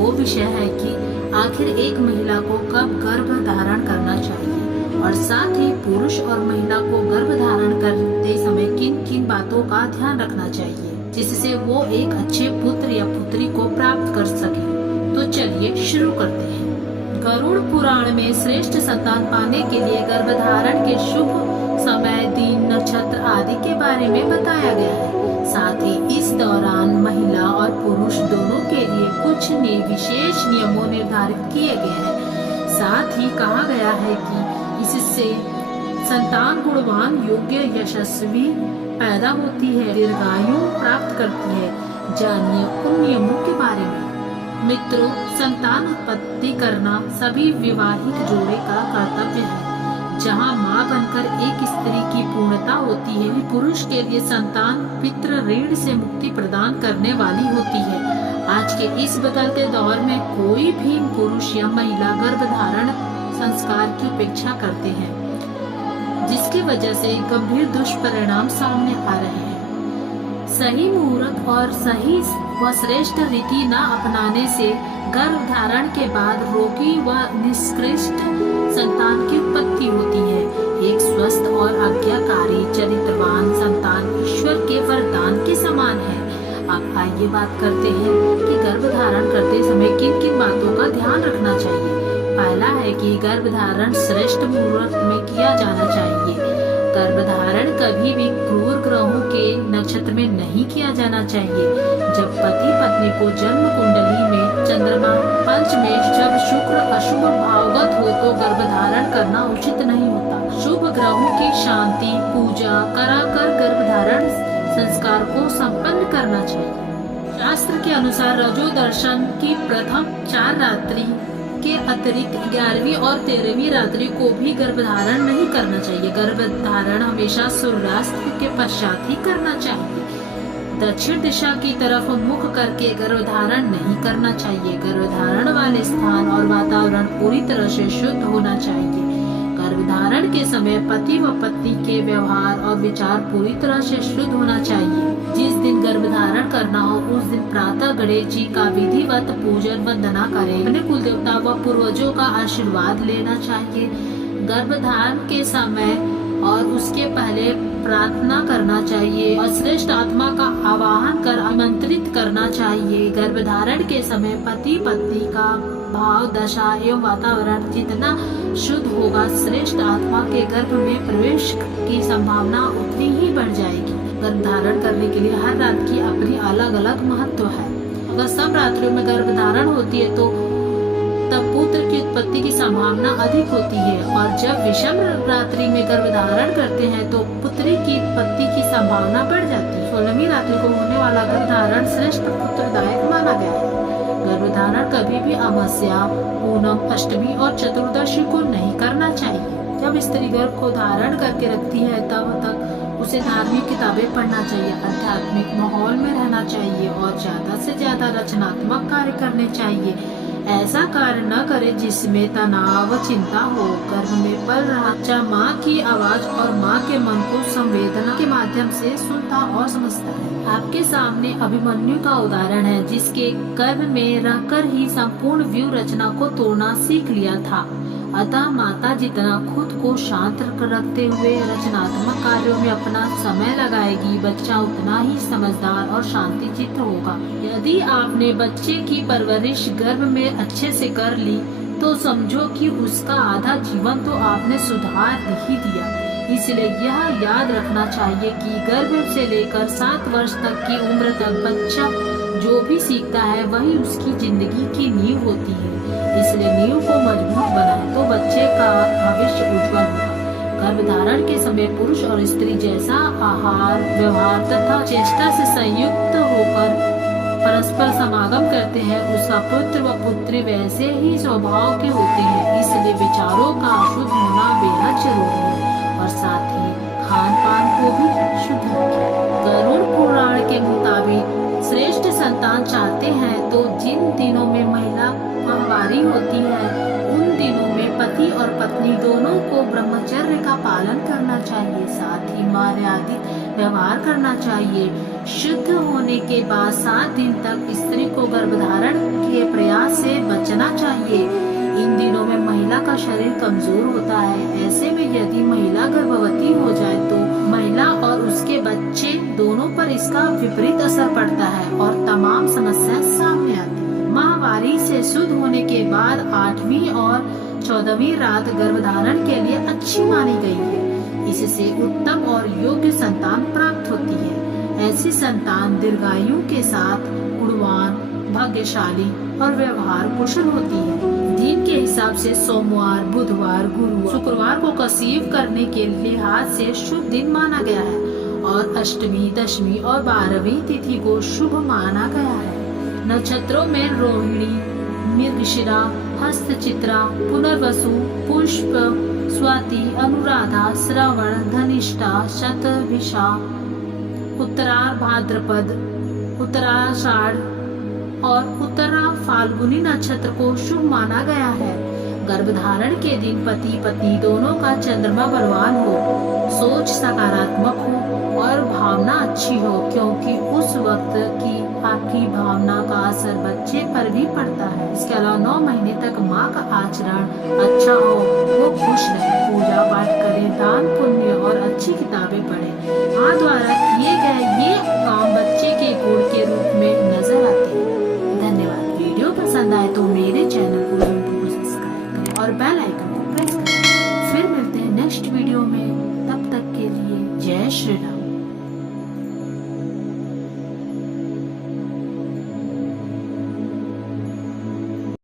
वो विषय है कि आखिर एक महिला को कब गर्भ धारण करना चाहिए और साथ ही पुरुष और महिला को गर्भ धारण करते समय किन किन बातों का ध्यान रखना चाहिए जिससे वो एक अच्छे पुत्र या पुत्री को प्राप्त कर सके। तो चलिए शुरू करते हैं। गरुड़ पुराण में श्रेष्ठ संतान पाने के लिए गर्भधारण के शुभ समय, दिन, नक्षत्र आदि के बारे में बताया गया है। साथ ही इस दौरान महिला और पुरुष दोनों के लिए कुछ विशेष नियमों निर्धारित किए गए हैं। साथ ही कहा गया है कि इससे संतान गुणवान, योग्य, यशस्वी पैदा होती है, दीर्घायु प्राप्त करती है। जानिए उन नियमों के बारे में। मित्रों, संतान उत्पत्ति करना सभी विवाहित जोड़े का कर्तव्य है। जहाँ माँ बनकर एक स्त्री की पूर्णता होती है, पुरुष के लिए संतान पितृ ऋण से मुक्ति प्रदान करने वाली होती है। आज के इस बदलते दौर में कोई भी पुरुष या महिला गर्भधारण संस्कार की उपेक्षा करते हैं, जिसकी वजह से गंभीर दुष्परिणाम सामने आ रहे हैं। सही मुहूर्त और सही व श्रेष्ठ रीति न अपनाने से गर्भधारण के बाद रोगी व निष्कृष्ट संतान की उत्पत्ति होती है। एक स्वस्थ और आज्ञाकारी चरित्रवान संतान ईश्वर के वरदान के समान है। अब आइए बात करते हैं कि गर्भधारण करते समय किन किन बातों का ध्यान रखना चाहिए। पहला है कि गर्भधारण श्रेष्ठ मुहूर्त में किया जाना चाहिए। गर्भधारण कभी भी क्रूर ग्रहों के नक्षत्र में नहीं किया जाना चाहिए। जब पति पत्नी को जन्म कुंडली में चंद्रमा पंच में जब शुक्र अशुभ भावगत हो तो गर्भधारण करना उचित नहीं होता। शुभ ग्रहों की शांति पूजा कराकर गर्भधारण संस्कार को संपन्न करना चाहिए। शास्त्र के अनुसार रजो दर्शन की प्रथम 4 रात्रि के अतिरिक्त 11वीं और 13वीं रात्रि को भी गर्भधारण नहीं करना चाहिए। गर्भधारण हमेशा सूर्यास्त के पश्चात ही करना चाहिए। दक्षिण दिशा की तरफ मुख करके गर्भधारण नहीं करना चाहिए। गर्भधारण वाले स्थान और वातावरण पूरी तरह से शुद्ध होना चाहिए। गर्भधारण के समय पति व पत्नी के व्यवहार और विचार पूरी तरह से शुद्ध होना चाहिए। जिस दिन गर्भधारण करना हो उस दिन प्रातः गणेश जी का विधिवत पूजन वंदना करें। अपने कुल देवता व पूर्वजों का आशीर्वाद लेना चाहिए। गर्भधारण के समय और उसके पहले प्रार्थना करना चाहिए और श्रेष्ठ आत्मा का आवाहन कर आमंत्रित करना चाहिए। गर्भधारण के समय पति पत्नी का भाव, दशा एवं वातावरण जितना शुद्ध होगा, श्रेष्ठ आत्मा के गर्भ में प्रवेश की संभावना उतनी ही बढ़ जाएगी। गर्भधारण करने के लिए हर रात की अपनी अलग अलग महत्व है। अगर सब रात्रियों में गर्भधारण होती है तो तब पुत्र की उत्पत्ति की संभावना अधिक होती है और जब विषम रात्रि में गर्भधारण करते हैं तो पुत्री की उत्पत्ति की संभावना बढ़ जाती है। 16वीं रात्रि को होने वाला गर्भधारण श्रेष्ठ पुत्रदायक माना गया है। गर्भधारण कभी भी अमावस्या, पूनम, अष्टमी और चतुर्दशी को नहीं करना चाहिए। जब स्त्री गर्भ को धारण करके रखती है तब तक उसे धार्मिक किताबें पढ़ना चाहिए, आध्यात्मिक माहौल में रहना चाहिए और ज्यादा से ज्यादा रचनात्मक कार्य करने चाहिए। ऐसा कार्य न करे जिसमें तनाव व चिंता हो। गर्भ में पल रहा बच्चा माँ की आवाज और माँ के मन को संवेदना के माध्यम से सुनता और समझता है। आपके सामने अभिमन्यु का उदाहरण है, जिसके गर्भ में रहकर ही संपूर्ण व्यूह रचना को तोड़ना सीख लिया था। अतः माता जितना खुद को शांत रखते हुए रचनात्मक कार्यों में अपना समय लगाएगी, बच्चा उतना ही समझदार और शांति चित्त होगा। यदि आपने बच्चे की परवरिश गर्भ में अच्छे से कर ली तो समझो कि उसका आधा जीवन तो आपने सुधार ही दिया। इसलिए यह याद रखना चाहिए कि गर्भ से लेकर 7 वर्ष तक की उम्र तक बच्चा जो भी सीखता है वही उसकी जिंदगी की नींव होती है। इसलिए नींव को मजबूत बनाए तो बच्चे का भविष्य उज्जवल होगा। गर्भधारण के समय पुरुष और स्त्री जैसा आहार, व्यवहार तथा चेष्टा से संयुक्त होकर परस्पर समागम करते हैं, उसका पुत्र व पुत्री वैसे ही स्वभाव के होते हैं। इसलिए विचारों का शुद्ध होना बेहद जरूरी है और साथ ही खान पान को भी शुद्ध रखें। गरुड़ पुराण के मुताबिक श्रेष्ठ संतान चाहते हैं तो जिन दिनों में महिला माहवारी होती है उन दिनों में पति और पत्नी दोनों को ब्रह्मचर्य का पालन करना चाहिए। साथ ही मर्यादित व्यवहार करना चाहिए। शुद्ध होने के बाद 7 दिन तक स्त्री को गर्भधारण के प्रयास से बचना चाहिए। इन दिनों में महिला का शरीर कमजोर होता है। ऐसे में यदि महिला गर्भवती हो जाए तो महिला और उसके बच्चे दोनों पर इसका विपरीत असर पड़ता है और तमाम समस्याएं सामने आती हैं। माहवारी से शुद्ध होने के बाद 8वीं और 14वीं रात गर्भधारण के लिए अच्छी मानी गई है। इससे उत्तम और योग्य संतान प्राप्त होती है। ऐसी संतान दीर्घायु के साथ गुणवान, भाग्यशाली और व्यवहार कुशल होती है। दिन के हिसाब से सोमवार, बुधवार, गुरुवार, शुक्रवार को कंसीव करने के लिहाज से शुभ दिन माना गया है और अष्टमी, दशमी और 12वीं तिथि को शुभ माना गया है। नक्षत्रों में रोहिणी, मृगशिरा, हस्तचित्रा, पुनर्वसु, पुष्प, स्वाति, अनुराधा, श्रवण, धनिष्ठा, शतभिषा, उत्तरा भाद्रपद, उत्तराषाढ़ और उत्तरा फाल्गुनी नक्षत्र को शुभ माना गया है। गर्भधारण के दिन पति पत्नी दोनों का चंद्रमा बलवान हो, सोच सकारात्मक हो और भावना अच्छी हो, क्योंकि उस वक्त की आपकी भावना का असर बच्चे पर भी पड़ता है। इसके अलावा 9 महीने तक माँ का आचरण अच्छा हो, वो खुश रहे, पूजा पाठ करे, दान पुण्य और अच्छी किताबें पढ़े। माँ द्वारा किए गए ये काम बच्चे के गुण के रूप में नजर आते हैं। धन्यवाद। वीडियो पसंद आए तो मेरे चैनल को सब्सक्राइब करें और बेल आइकन को प्रेस करें। फिर मिलते हैं नेक्स्ट वीडियो में। तब तक के लिए जय श्री राम।